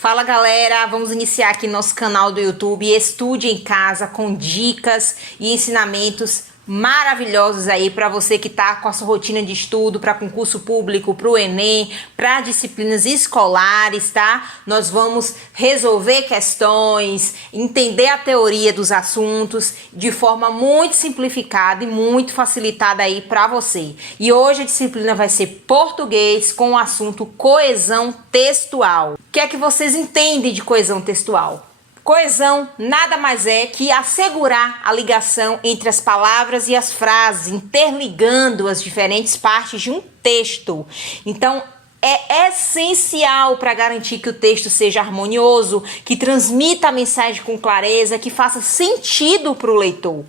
Fala galera, vamos iniciar aqui nosso canal do YouTube Estude em Casa com dicas e ensinamentos maravilhosos aí para você que tá com a sua rotina de estudo para concurso público, para o Enem, para disciplinas escolares, tá? Nós vamos resolver questões, entender a teoria dos assuntos de forma muito simplificada e muito facilitada aí para você. E hoje a disciplina vai ser português com o assunto coesão textual. O que é que vocês entendem de coesão textual? Coesão nada mais é que assegurar a ligação entre as palavras e as frases, interligando as diferentes partes de um texto. Então, é essencial para garantir que o texto seja harmonioso, que transmita a mensagem com clareza, que faça sentido para o leitor.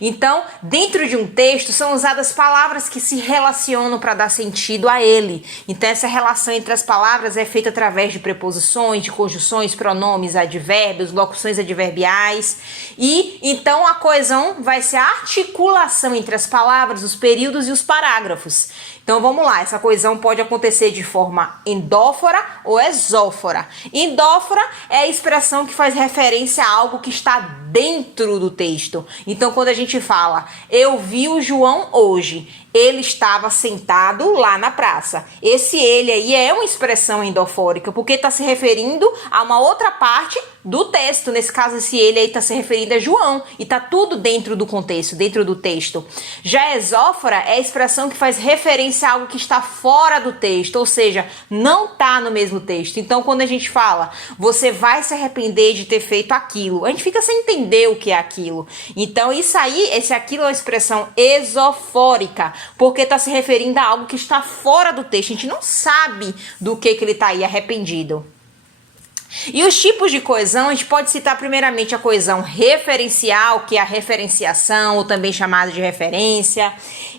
Então, dentro de um texto são usadas palavras que se relacionam para dar sentido a ele. Então, essa relação entre as palavras é feita através de preposições, de conjunções, pronomes, advérbios, locuções adverbiais. E então a coesão vai ser a articulação entre as palavras, os períodos e os parágrafos. Então vamos lá, essa coesão pode acontecer de forma endófora ou exófora. Endófora é a expressão que faz referência a algo que está dentro do texto. Então quando a gente fala, eu vi o João hoje, ele estava sentado lá na praça. Esse ele aí é uma expressão endofórica, porque está se referindo a uma outra parte do texto. Nesse caso, esse ele aí está se referindo a João. E está tudo dentro do contexto, dentro do texto. Já a exófora é a expressão que faz referência a algo que está fora do texto, ou seja, não está no mesmo texto. Então, quando a gente fala, você vai se arrepender de ter feito aquilo, a gente fica sem entender o que é aquilo. Então, isso aí, esse aquilo é uma expressão exofórica, porque está se referindo a algo que está fora do texto. A gente não sabe do que ele está aí arrependido. E os tipos de coesão, a gente pode citar primeiramente a coesão referencial, que é a referenciação, ou também chamada de referência.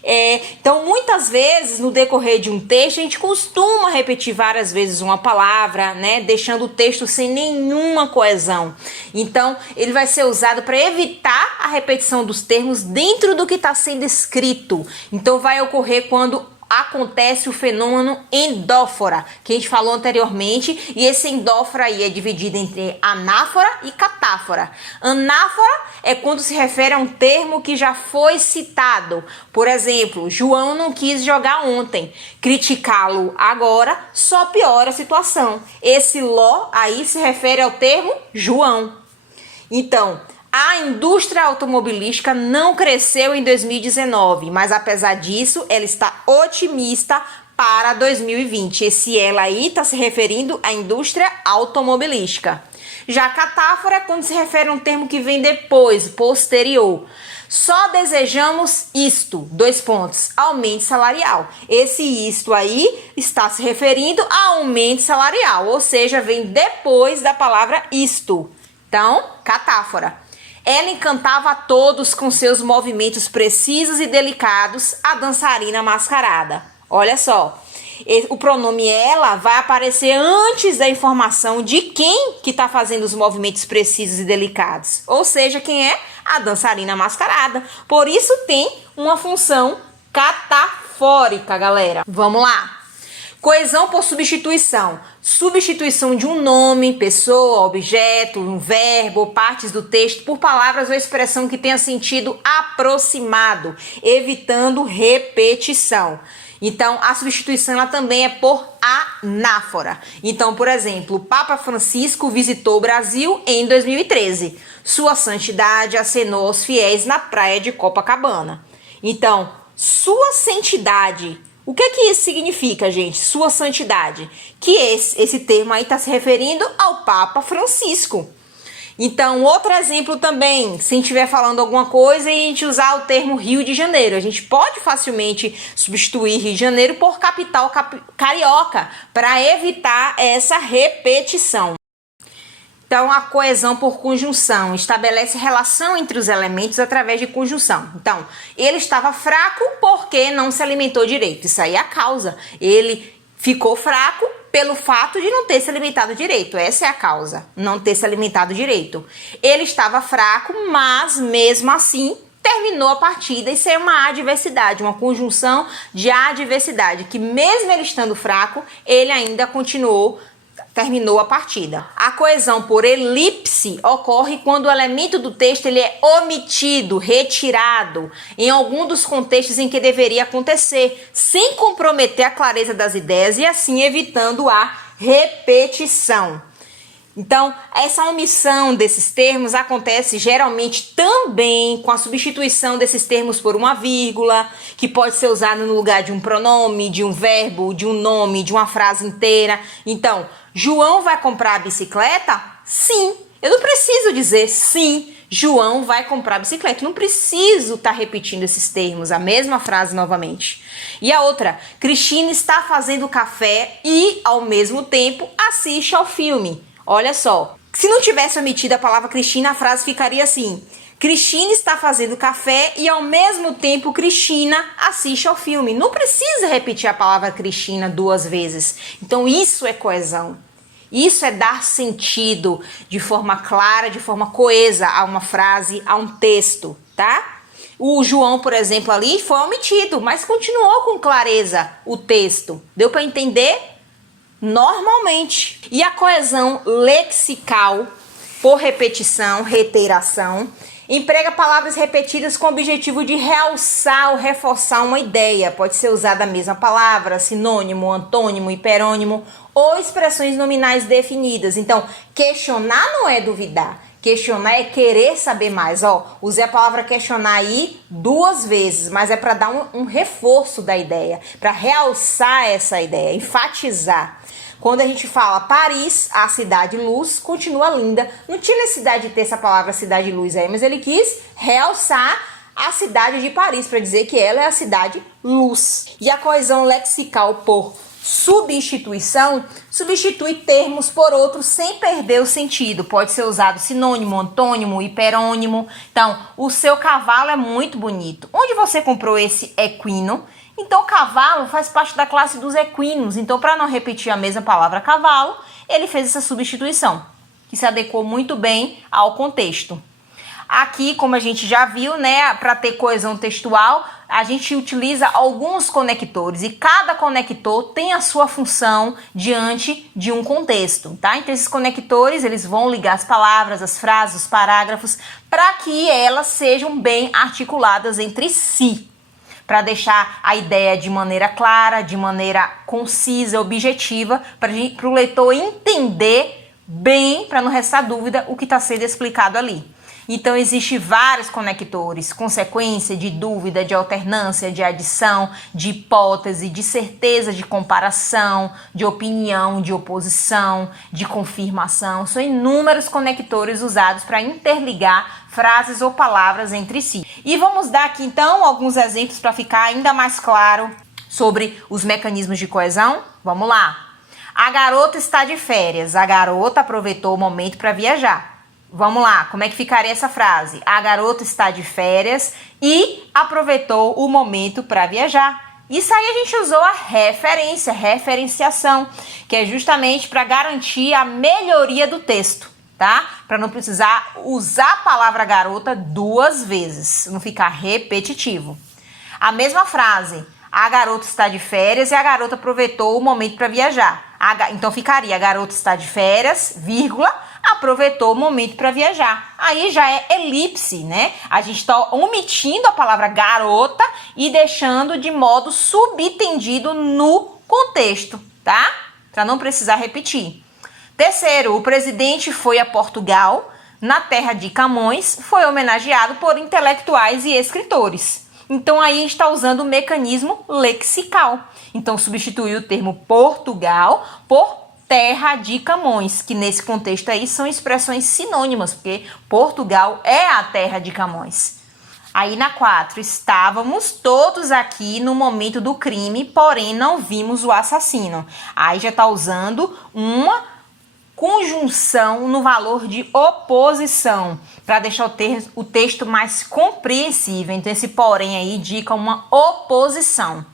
Então, muitas vezes, no decorrer de um texto, a gente costuma repetir várias vezes uma palavra, né, deixando o texto sem nenhuma coesão. Então, ele vai ser usado para evitar a repetição dos termos dentro do que está sendo escrito. Então, vai ocorrer quando acontece o fenômeno endófora, que a gente falou anteriormente, e esse endófora aí é dividido entre anáfora e catáfora. Anáfora é quando se refere a um termo que já foi citado. Por exemplo, João não quis jogar ontem. Criticá-lo agora só piora a situação. Esse ló aí se refere ao termo João. Então, a indústria automobilística não cresceu em 2019, mas apesar disso, ela está otimista para 2020. Esse ela aí está se referindo à indústria automobilística. Já a catáfora é quando se refere a um termo que vem depois, posterior. Só desejamos isto, aumento salarial. Esse isto aí está se referindo a aumento salarial, ou seja, vem depois da palavra isto. Então, catáfora. Ela encantava a todos com seus movimentos precisos e delicados, a dançarina mascarada. Olha só, o pronome ela vai aparecer antes da informação de quem que está fazendo os movimentos precisos e delicados. Ou seja, quem é? A dançarina mascarada. Por isso tem uma função catafórica, galera. Vamos lá. Coesão por substituição. Substituição de um nome, pessoa, objeto, um verbo ou partes do texto por palavras ou expressão que tenha sentido aproximado, evitando repetição. Então, a substituição ela também é por anáfora. Então, por exemplo, o Papa Francisco visitou o Brasil em 2013. Sua Santidade acenou aos fiéis na praia de Copacabana. Então, Sua Santidade. O que isso significa, gente? Sua Santidade. Que esse termo aí está se referindo ao Papa Francisco. Então, outro exemplo também, se a gente estiver falando alguma coisa e a gente usar o termo Rio de Janeiro, a gente pode facilmente substituir Rio de Janeiro por capital carioca, para evitar essa repetição. Então, a coesão por conjunção estabelece relação entre os elementos através de conjunção. Então, ele estava fraco porque não se alimentou direito. Isso aí é a causa. Ele ficou fraco pelo fato de não ter se alimentado direito. Essa é a causa, não ter se alimentado direito. Ele estava fraco, mas mesmo assim terminou a partida. Isso é uma adversidade, uma conjunção de adversidade, que mesmo ele estando fraco, ele ainda continuou terminou a partida. A coesão por elipse ocorre quando o elemento do texto ele é omitido, retirado, em algum dos contextos em que deveria acontecer, sem comprometer a clareza das ideias e assim evitando a repetição. Então, essa omissão desses termos acontece geralmente também com a substituição desses termos por uma vírgula, que pode ser usada no lugar de um pronome, de um verbo, de um nome, de uma frase inteira. Então, João vai comprar a bicicleta? Sim. Eu não preciso dizer sim, João vai comprar a bicicleta. Eu não preciso estar repetindo esses termos, a mesma frase novamente. E a outra, Cristina está fazendo café e, ao mesmo tempo, assiste ao filme. Olha só, se não tivesse omitido a palavra Cristina, a frase ficaria assim: Cristina está fazendo café e ao mesmo tempo Cristina assiste ao filme. Não precisa repetir a palavra Cristina 2 vezes. Então isso é coesão. Isso é dar sentido de forma clara, de forma coesa a uma frase, a um texto, tá? O João, por exemplo, ali foi omitido, mas continuou com clareza o texto. Deu para entender? Normalmente. E a coesão lexical, por repetição, reiteração, emprega palavras repetidas com o objetivo de realçar ou reforçar uma ideia. Pode ser usada a mesma palavra, sinônimo, antônimo, hiperônimo ou expressões nominais definidas. Então, questionar não é duvidar. Questionar é querer saber mais. Usei a palavra questionar aí 2 vezes, mas é para dar um reforço da ideia, para realçar essa ideia, enfatizar. Quando a gente fala Paris, a cidade luz, continua linda. Não tinha necessidade de ter essa palavra cidade luz aí, mas ele quis realçar a cidade de Paris para dizer que ela é a cidade luz. E a coesão lexical por substituição substitui termos por outros sem perder o sentido. Pode ser usado sinônimo, antônimo, hiperônimo. Então, o seu cavalo é muito bonito. Onde você comprou esse equino? Então, cavalo faz parte da classe dos equinos. Então, para não repetir a mesma palavra cavalo, ele fez essa substituição, que se adequou muito bem ao contexto. Aqui, como a gente já viu, né, para ter coesão textual, a gente utiliza alguns conectores e cada conector tem a sua função diante de um contexto, tá? Então, esses conectores, eles vão ligar as palavras, as frases, os parágrafos, para que elas sejam bem articuladas entre si, para deixar a ideia de maneira clara, de maneira concisa, objetiva, para o leitor entender bem, para não restar dúvida, o que está sendo explicado ali. Então, existem vários conectores, consequência, de dúvida, de alternância, de adição, de hipótese, de certeza, de comparação, de opinião, de oposição, de confirmação. São inúmeros conectores usados para interligar frases ou palavras entre si. E vamos dar aqui, então, alguns exemplos para ficar ainda mais claro sobre os mecanismos de coesão. Vamos lá. A garota está de férias. A garota aproveitou o momento para viajar. Vamos lá, como é que ficaria essa frase? A garota está de férias e aproveitou o momento para viajar. Isso aí a gente usou a referência, referenciação, que é justamente para garantir a melhoria do texto, tá? Para não precisar usar a palavra garota 2 vezes, não ficar repetitivo. A mesma frase, a garota está de férias e a garota aproveitou o momento para viajar. Então ficaria, a garota está de férias, vírgula, aproveitou o momento para viajar. Aí já é elipse, né? A gente está omitindo a palavra garota e deixando de modo subentendido no contexto, tá? Para não precisar repetir. Terceiro, o presidente foi a Portugal, na terra de Camões, foi homenageado por intelectuais e escritores. Então aí a gente está usando o mecanismo lexical. Então substitui o termo Portugal por terra de Camões, que nesse contexto aí são expressões sinônimas, porque Portugal é a terra de Camões. Aí na 4, estávamos todos aqui no momento do crime, porém não vimos o assassino. Aí já está usando uma conjunção no valor de oposição, para deixar o texto mais compreensível. Então esse porém aí indica uma oposição.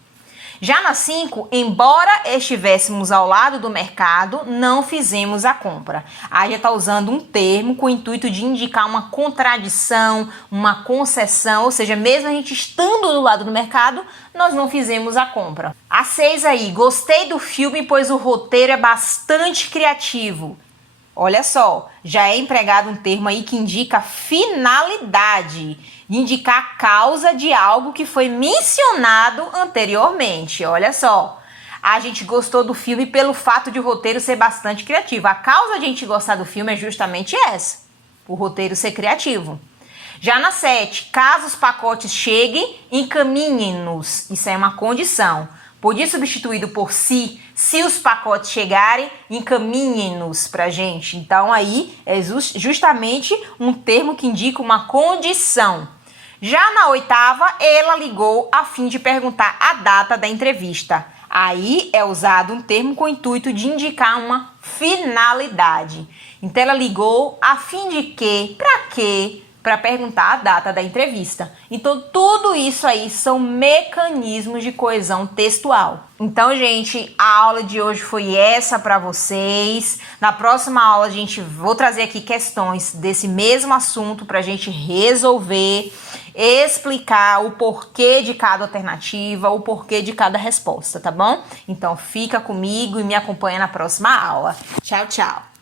Já na 5, embora estivéssemos ao lado do mercado, não fizemos a compra. Aí já está usando um termo com o intuito de indicar uma contradição, uma concessão, ou seja, mesmo a gente estando do lado do mercado, nós não fizemos a compra. A 6 aí, gostei do filme pois o roteiro é bastante criativo. Olha só, já é empregado um termo aí que indica finalidade, indicar a causa de algo que foi mencionado anteriormente. Olha só, a gente gostou do filme pelo fato de o roteiro ser bastante criativo. A causa de a gente gostar do filme é justamente essa, o roteiro ser criativo. Já na 7, caso os pacotes cheguem, encaminhem-nos. Isso é uma condição. Podia substituído por se os pacotes chegarem, encaminhem-nos pra gente. Então aí é justamente um termo que indica uma condição. Já na 8ª, ela ligou a fim de perguntar a data da entrevista. Aí é usado um termo com o intuito de indicar uma finalidade. Então ela ligou a fim de quê? Pra quê? Para perguntar a data da entrevista. Então, tudo isso aí são mecanismos de coesão textual. Então, gente, a aula de hoje foi essa para vocês. Na próxima aula, vou trazer aqui questões desse mesmo assunto para a gente resolver, explicar o porquê de cada alternativa, o porquê de cada resposta, tá bom? Então, fica comigo e me acompanha na próxima aula. Tchau, tchau!